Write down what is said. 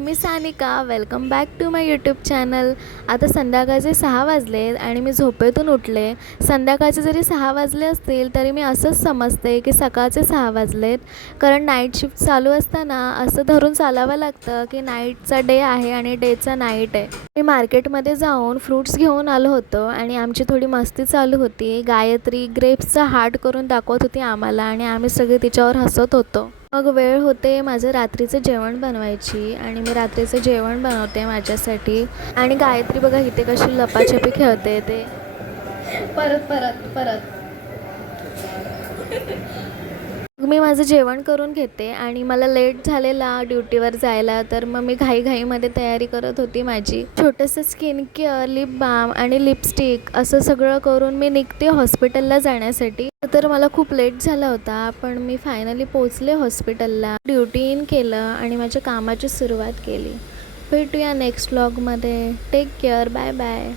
Me Sanika. Welcome back to my YouTube channel. आता संध्याकाळचे 6 वाजलेत आणि मी झोपेतून उठले. संध्याकाळचे जरी 6 वाजले असतील तरी मी असंच समजते की सकाळचे 6 वाजलेत, कारण नाईट शिफ्ट चालू असताना असं धरून चालावं लागतं की नाईटचा डे आहे आणि डेचा नाईट आहे. मी मार्केटमध्ये जाऊन फ्रूट्स घेऊन आलो होतो आणि आमची थोडी मस्ती चालू होती. गायत्री ग्रेप्सचा हार्ट करून दाखवत होती आम्हाला आणि आम्ही सगळे तिच्यावर हसत होतो. मग वेळ होते माझं रात्रीचं जेवण बनवायची आणि मी रात्रीचं जेवण बनवते माझ्यासाठी. आणि गायत्री बघा इथे कशी लपाछपी खेळते ते. परत परत परत मी माझं जेवण करून घेते आणि मला लेट झालेला ड्युटीवर जायला, तर मग मी घाईघाईमध्ये तयारी करत होती माझी. छोटंसं स्किन केअर, लिप बाम आणि लिपस्टिक असं सगळं करून मी निघते हॉस्पिटलला जाण्यासाठी. तर मला खूप लेट झाला होता, पण मी फायनली पोचले हॉस्पिटलला. ड्युटी इन केलं आणि माझ्या कामाची सुरुवात केली. भेटूया नेक्स्ट व्लॉगमध्ये. Take care. Bye bye.